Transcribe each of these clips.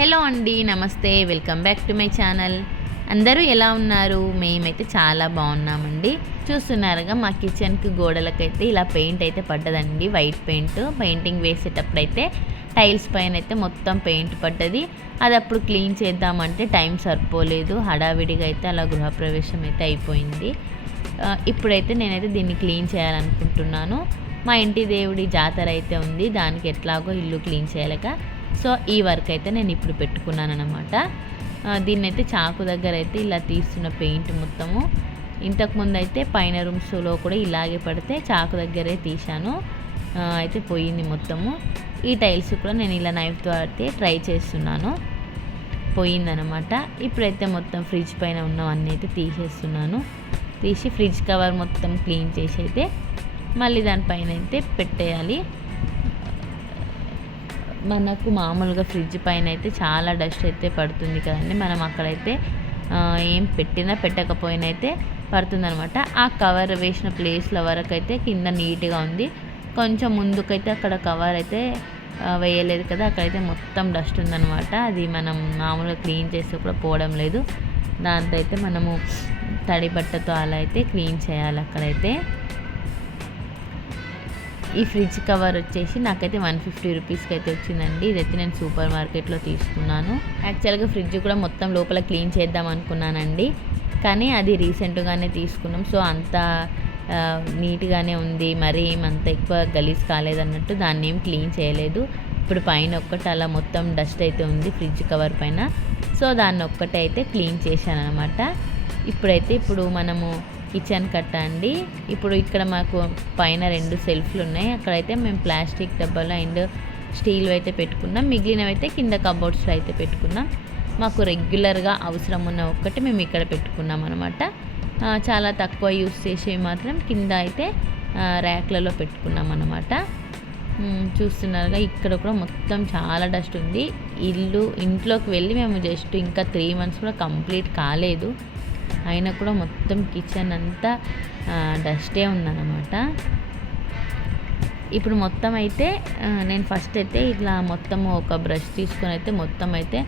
Hello అండి నమస్తే welcome back to my channel. అందరూ ఎలా ఉన్నారు? మేమైతే చాలా బాగున్నామండి. చూస్తున్నారుగా మా కిచెన్కి గోడలకైతే ఇలా పెయింట్ అయితే పడ్డదండి. వైట్ పెయింట్ పెయింటింగ్ వేసేటప్పుడు అయితే టైల్స్ పైన అయితే మొత్తం పెయింట్ పడ్డది. అది అప్పుడు క్లీన్ చేద్దామంటే టైం సరిపోలేదు. హడావిడిగా అయితే అలా గృహప్రవేశం అయితే అయిపోయింది. ఇప్పుడైతే నేనైతే దీన్ని క్లీన్ చేయాలనుకుంటున్నాను. మా ఇంటి దేవుడి జాతర అయితే ఉంది. దానికి ఎట్లాగో ఇల్లు క్లీన్ చేయలేక సో ఈ వర్క్ అయితే నేను ఇప్పుడు పెట్టుకున్నాను అనమాట దీన్నైతే చాకు దగ్గర అయితే ఇలా తీస్తున్న పెయింట్ మొత్తము. ఇంతకుముందు అయితే పైన రూమ్స్లో కూడా ఇలాగే పడితే చాకు దగ్గరే తీశాను. అయితే పోయింది మొత్తము. ఈ టైల్స్ కూడా నేను ఇలా నైఫ్తో అయితే ట్రై చేస్తున్నాను. పోయిందనమాట ఇప్పుడైతే మొత్తం ఫ్రిడ్జ్ పైన ఉన్నవన్నీ అయితే తీసేస్తున్నాను. తీసి ఫ్రిడ్జ్ కవర్ మొత్తం క్లీన్ చేసి అయితే మళ్ళీ దానిపైన అయితే పెట్టేయాలి. మనకు మామూలుగా ఫ్రిడ్జ్ పైన అయితే చాలా డస్ట్ అయితే పడుతుంది కదండి. మనం అక్కడైతే ఏం పెట్టినా పెట్టకపోయినా అయితే పడుతుందనమాట ఆ కవర్ వేసిన ప్లేస్ల వరకు అయితే కింద నీట్గా ఉంది. కొంచెం ముందుకైతే అక్కడ కవర్ అయితే వేయలేదు కదా. అక్కడైతే మొత్తం డస్ట్ ఉందన్నమాట. అది మనం మామూలుగా క్లీన్ చేస్తే కూడా పోవడం లేదు. దాంతో అయితే మనము తడి బట్టతో అలా అయితే క్లీన్ చేయాలి అక్కడైతే. ఈ ఫ్రిడ్జ్ కవర్ వచ్చేసి నాకైతే వన్ ఫిఫ్టీ రూపీస్కి అయితే వచ్చిందండి. ఇదైతే నేను సూపర్ మార్కెట్లో తీసుకున్నాను. యాక్చువల్గా ఫ్రిడ్జ్ కూడా మొత్తం లోపల క్లీన్ చేద్దాం అనుకున్నానండి. కానీ అది రీసెంట్గానే తీసుకున్నాం. సో అంత నీట్గానే ఉంది. మరి ఏమంత ఎక్కువ గలీజ్ కాలేదన్నట్టు దాన్ని ఏం క్లీన్ చేయలేదు. ఇప్పుడు పైన ఒక్కటి అలా మొత్తం డస్ట్ అయితే ఉంది ఫ్రిడ్జ్ కవర్ పైన. సో దాన్ని ఒక్కటే అయితే క్లీన్ చేశాను అనమాట ఇప్పుడైతే ఇప్పుడు మనము కిచెన్ కట్ట అండి. ఇప్పుడు ఇక్కడ మాకు పైన రెండు సెల్ఫ్లు ఉన్నాయి. అక్కడైతే మేము ప్లాస్టిక్ డబ్బాలు అండ్ స్టీల్ అయితే పెట్టుకున్నాం. మిగిలినవి అయితే కింద కబోర్డ్స్లో అయితే పెట్టుకున్నాం. మాకు రెగ్యులర్గా అవసరం ఉన్న ఒక్కటి మేము ఇక్కడ పెట్టుకున్నాం అనమాట చాలా తక్కువ యూస్ చేసేవి మాత్రం కింద అయితే ర్యాక్లలో పెట్టుకున్నాం అనమాట చూస్తున్నారుగా ఇక్కడ కూడా మొత్తం చాలా డస్ట్ ఉంది. ఇల్లు ఇంట్లోకి వెళ్ళి మేము జస్ట్ ఇంకా త్రీ మంత్స్ కూడా కంప్లీట్ కాలేదు. అయినా కూడా మొత్తం కిచెన్ అంతా డస్టే ఉందన్నమాట. ఇప్పుడు మొత్తం అయితే నేను ఫస్ట్ అయితే ఇట్లా మొత్తం ఒక బ్రష్ తీసుకొని అయితే మొత్తం అయితే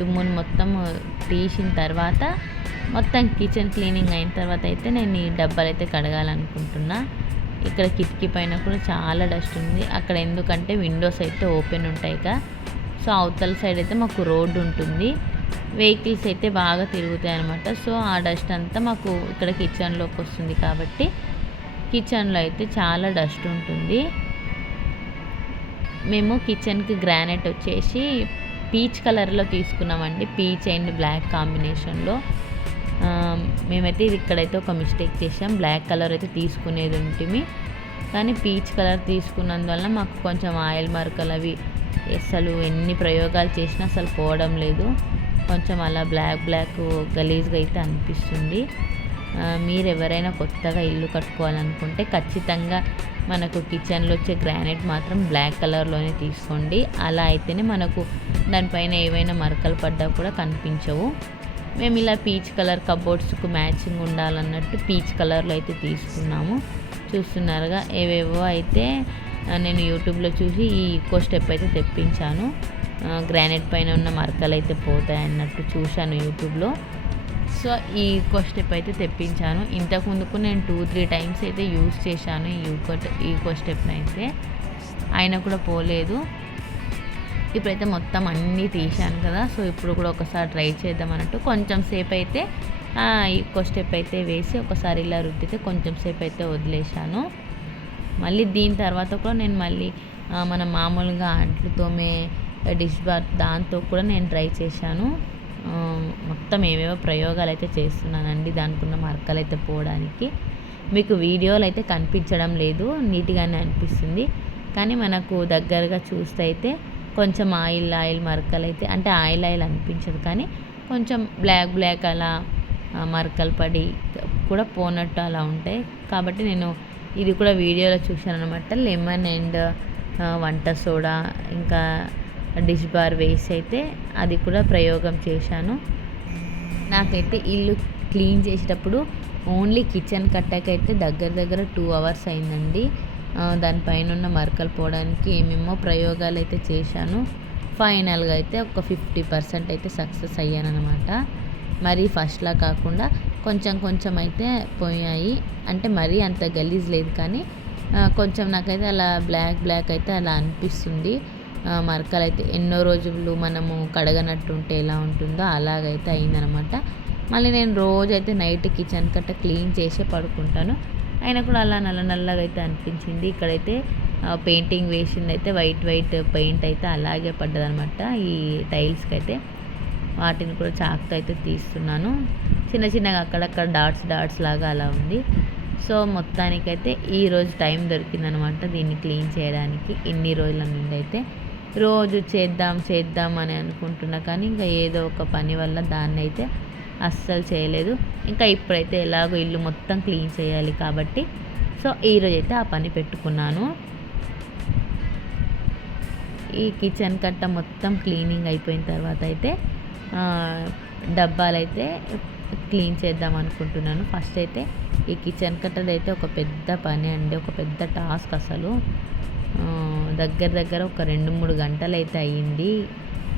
దుమ్మును మొత్తం తీసిన తర్వాత మొత్తం కిచెన్ క్లీనింగ్ అయిన తర్వాత అయితే నేను ఈ డబ్బాలు అయితే కడగాలనుకుంటున్నా. ఇక్కడ కిటికీ పైన కూడా చాలా డస్ట్ ఉంది. అక్కడ ఎందుకంటే విండోస్ అయితే ఓపెన్ ఉంటాయి కదా సో అవతల సైడ్ అయితే మాకు రోడ్డు ఉంటుంది. వెహికల్స్ అయితే బాగా తిరుగుతాయి అనమాట సో ఆ డస్ట్ అంతా మాకు ఇక్కడ కిచెన్లోకి వస్తుంది కాబట్టి కిచెన్లో అయితే చాలా డస్ట్ ఉంటుంది. మేము కిచెన్కి గ్రానైట్ వచ్చేసి పీచ్ కలర్లో తీసుకున్నామండి. పీచ్ అండ్ బ్లాక్ కాంబినేషన్లో. మేమైతే ఇది ఇక్కడైతే ఒక మిస్టేక్ చేసాం బ్లాక్ కలర్ అయితే తీసుకునేది ఉంటుంది కానీ పీచ్ కలర్ తీసుకున్నందువల్ల మాకు కొంచెం ఆయిల్ మరకలు అవి అసలు ఎన్ని ప్రయోగాలు చేసినా అసలు పోవడం లేదు. కొంచెం అలా బ్లాక్ బ్లాక్ గలీజ్గా అయితే అనిపిస్తుంది. మీరు ఎవరైనా కొత్తగా ఇల్లు కట్టుకోవాలనుకుంటే ఖచ్చితంగా మనకు కిచెన్లో వచ్చే గ్రానైట్ మాత్రం బ్లాక్ కలర్లోనే తీసుకోండి. అలా అయితేనే మనకు దానిపైన ఏవైనా మరకలు పడ్డా కూడా కనిపించవు. మేము ఇలా పీచ్ కలర్ కబోర్డ్స్కు మ్యాచింగ్ ఉండాలన్నట్టు పీచ్ కలర్లో అయితే తీసుకున్నాము. చూస్తున్నారుగా ఏవేవో అయితే నేను యూట్యూబ్లో చూసి ఈ ఈకో స్టెప్ అయితే తెప్పించాను. గ్రానైట్ పైన ఉన్న మరకలు అయితే పోతాయి అన్నట్టు చూశాను యూట్యూబ్లో. సో ఈ ఈకో స్టెప్ అయితే తెప్పించాను. ఇంతకుముందుకు నేను టూ త్రీ టైమ్స్ అయితే యూస్ చేశాను ఈ ఈకో ఈకో స్టెప్ని అయితే. అయినా కూడా పోలేదు. ఇప్పుడైతే మొత్తం అన్నీ తీశాను కదా సో ఇప్పుడు కూడా ఒకసారి ట్రై చేద్దాం అన్నట్టు. కొంచెం సేపు అయితే ఈకో స్టెప్ అయితే వేసి ఒకసారి ఇలా రుద్దితే కొంచెం సేపు అయితే వదిలేశాను. మళ్ళీ దీని తర్వాత కూడా నేను మళ్ళీ మన మామూలుగా అంట్లు తోమే డిష్ బార్ దాంతో కూడా నేను ట్రై చేశాను. మొత్తం ఏవేవో ప్రయోగాలు అయితే చేస్తున్నానండి దానికి ఉన్న మరకలు అయితే పోవడానికి. మీకు వీడియోలు అయితే కనిపించడం లేదు నీట్గానే అనిపిస్తుంది. కానీ మనకు దగ్గరగా చూస్తే అయితే కొంచెం ఆయిల్ ఆయిల్ మరకలు అయితే అంటే ఆయిల్ ఆయిల్ అనిపించదు. కానీ కొంచెం బ్లాక్ బ్లాక్ అలా మరకలు పడి కూడా పోనట్టు అలా ఉంటాయి. కాబట్టి నేను ఇది కూడా వీడియోలో చూశాను అనమాట లెమన్ అండ్ వంట సోడా ఇంకా డిష్ బార్ వేసి అయితే అది కూడా ప్రయోగం చేశాను. నాకైతే ఇల్లు క్లీన్ చేసేటప్పుడు ఓన్లీ కిచెన్ కట్టకైతే దగ్గర దగ్గర టూ అవర్స్ అయిందండి. దానిపైన ఉన్న మరకలు పోవడానికి ఏమేమో ప్రయోగాలు అయితే చేశాను. ఫైనల్గా అయితే ఒక ఫిఫ్టీ పర్సెంట్ అయితే సక్సెస్ అయ్యాను అనమాట మరీ ఫస్ట్లా కాకుండా కొంచెం కొంచెం అయితే పోయాయి. అంటే మరీ అంత గలీజ్ లేదు కానీ కొంచెం నాకైతే అలా బ్లాక్ బ్లాక్ అయితే అలా అనిపిస్తుంది. మరకలు అయితే ఎన్నో రోజులు మనము కడగనట్టుంటే ఎలా ఉంటుందో అలాగైతే అయిందనమాట. మళ్ళీ నేను రోజైతే నైట్ కిచెన్ కట్ట క్లీన్ చేసే పడుకుంటాను. అయినా కూడా అలా నల్ల నల్లగా అయితే అనిపించింది. ఇక్కడైతే పెయింటింగ్ వేసింది అయితే వైట్ వైట్ పెయింట్ అయితే అలాగే పడ్డదనమాట. ఈ టైల్స్కి అయితే వాటిని కూడా చాక్తో అయితే తీస్తున్నాను. చిన్న చిన్నగా అక్కడక్కడ డాట్స్ డాట్స్ లాగా అలా ఉంది. సో మొత్తానికైతే ఈరోజు టైం దొరికిందనమాట దీన్ని క్లీన్ చేయడానికి. ఇన్ని రోజుల నుండి అయితే రోజు చేద్దాం చేద్దాం అని అనుకుంటున్నా. కానీ ఇంకా ఏదో ఒక పని వల్ల దాన్ని అయితే అస్సలు చేయలేదు. ఇంకా ఇప్పుడైతే ఎలాగో ఇల్లు మొత్తం క్లీన్ చేయాలి కాబట్టి. సో ఈరోజు అయితే ఆ పని పెట్టుకున్నాను. ఈ కిచెన్ కట్ట మొత్తం క్లీనింగ్ అయిపోయిన తర్వాత అయితే డబ్బాలు అయితే క్లీన్ చేద్దాం అనుకుంటున్నాను. ఫస్ట్ అయితే ఈ కిచెన్ కట్టది అయితే ఒక పెద్ద పని అండి. ఒక పెద్ద టాస్క్ అసలు. దగ్గర దగ్గర ఒక రెండు మూడు గంటలు అయితే అయ్యింది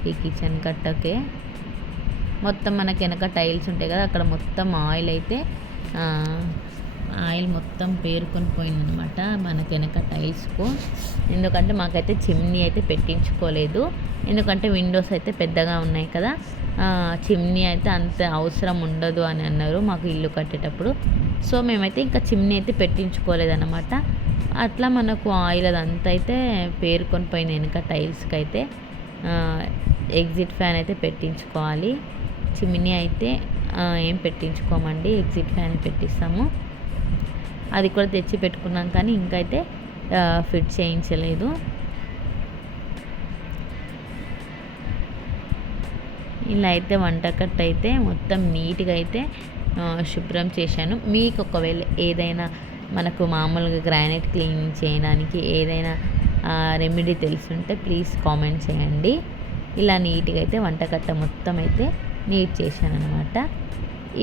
ఈ కిచెన్ కట్టకే. మొత్తం మనకి వెనక టైల్స్ ఉంటాయి కదా అక్కడ మొత్తం ఆయిల్ అయితే ఆయిల్ మొత్తం పేరుకొని పోయిందనమాట మనకి వెనక టైల్స్కు. ఎందుకంటే మాకైతే చిమ్నీ అయితే పెట్టించుకోలేదు. ఎందుకంటే విండోస్ అయితే పెద్దగా ఉన్నాయి కదా చిమ్నీ అయితే అంత అవసరం ఉండదు అని అన్నారు మాకు ఇల్లు కట్టేటప్పుడు. సో మేమైతే ఇంకా చిమ్నీ అయితే పెట్టించుకోలేదన్నమాట. అట్లా మనకు ఆయిల్ అదంతా అయితే పేరుకొని పోయిన వెనుక టైల్స్కి అయితే ఎగ్జిట్ ఫ్యాన్ అయితే పెట్టించుకోవాలి. చిమ్నీ అయితే ఏం పెట్టించుకోమండి ఎగ్జిట్ ఫ్యాన్ పెట్టిస్తాము. అది కూడా తెచ్చి పెట్టుకున్నాం కానీ ఇంకైతే ఫిట్ చేయించలేదు. ఇలా అయితే వంటకట్టు అయితే మొత్తం నీట్గా అయితే శుభ్రం చేశాను. మీకు ఒకవేళ ఏదైనా మనకు మామూలుగా గ్రానైట్ క్లీనింగ్ చేయడానికి ఏదైనా రెమెడీ తెలుసుంటే ప్లీజ్ కామెంట్ చేయండి. ఇలా నీట్గా అయితే వంటకట్ట మొత్తం అయితే నీట్ చేశాను అనమాట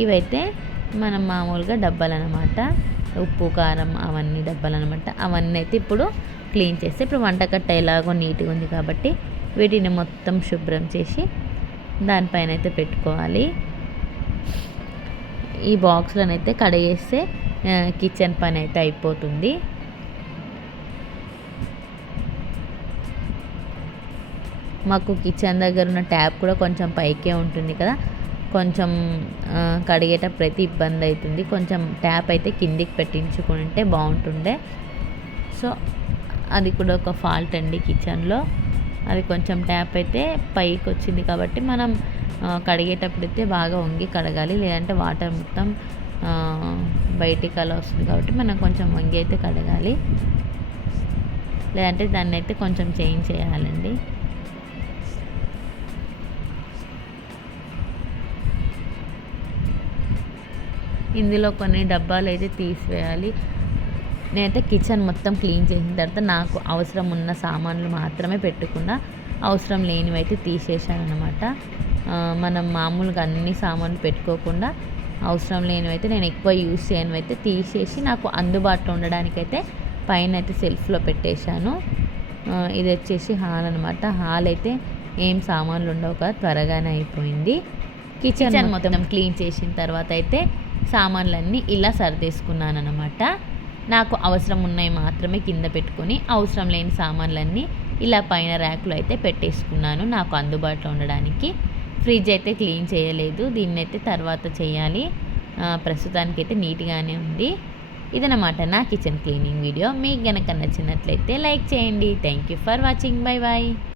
ఇవైతే మనం మామూలుగా డబ్బాలు అనమాట ఉప్పు కారం అవన్నీ డబ్బాలు అనమాట అవన్నీ అయితే ఇప్పుడు క్లీన్ చేస్తే ఇప్పుడు వంటకట్ట ఎలాగో నీట్గా ఉంది కాబట్టి వీటిని మొత్తం శుభ్రం చేసి దానిపైన అయితే పెట్టుకోవాలి. ఈ బాక్స్లను అయితే కడిగేస్తే కిచెన్ పని అయితే అయిపోతుంది. మాకు కిచెన్ దగ్గర ఉన్న ట్యాప్ కూడా కొంచెం పైకే ఉంటుంది కదా. కొంచెం కడిగేటప్పుడు అయితే ఇబ్బంది అవుతుంది కొంచెం ట్యాప్ అయితే కిందికి పెట్టించుకుంటే బాగుంటుండే. సో అది కూడా ఒక ఫాల్ట్ అండి కిచెన్లో అది కొంచెం ట్యాప్ అయితే పైకి వచ్చింది కాబట్టి మనం కడిగేటప్పుడు అయితే బాగా వంగి కడగాలి. లేదంటే వాటర్ మొత్తం బయటికి అలా వస్తుంది కాబట్టి మనం కొంచెం వంగి అయితే కడగాలి. లేదంటే దాన్ని అయితే కొంచెం చేంజ్ చేయాలండి. ఇందులో కొన్ని డబ్బాలు అయితే తీసివేయాలి. నేనైతే కిచెన్ మొత్తం క్లీన్ చేసిన తర్వాత నాకు అవసరం ఉన్న సామాన్లు మాత్రమే పెట్టకుండా అవసరం లేనివి అయితే తీసేసాను అనమాట మనం మామూలుగా అన్ని సామాన్లు పెట్టుకోకుండా అవసరం లేనివి అయితే నేను ఎక్కువ యూస్ చేయనివి అయితే తీసేసి నాకు అందుబాటులో ఉండడానికైతే పైన అయితే సెల్ఫ్లో పెట్టేశాను. ఇది వచ్చేసి హాల్ అనమాట హాల్ అయితే ఏం సామాన్లు ఉండవు కదా త్వరగానే అయిపోయింది. కిచెన్ మొత్తం క్లీన్ చేసిన తర్వాత అయితే సామాన్లన్నీ ఇలా సర్దేసుకున్నాను అనమాట నాకు అవసరం ఉన్నాయి మాత్రమే కింద పెట్టుకొని అవసరం లేని సామాన్లన్నీ ఇలా పైన ర్యాకులు అయితే పెట్టేసుకున్నాను. నాకు అందుబాటులో ఉండడానికి. ఫ్రిడ్జ్ అయితే క్లీన్ చేయలేదు. దీన్ని అయితే తర్వాత చేయాలి. ప్రస్తుతానికి అయితే నీట్గానే ఉంది. ఇదనమాట నా కిచెన్ క్లీనింగ్ వీడియో. మీకు కనుక నచ్చినట్లయితే లైక్ చేయండి. Thank you for watching. Bye bye.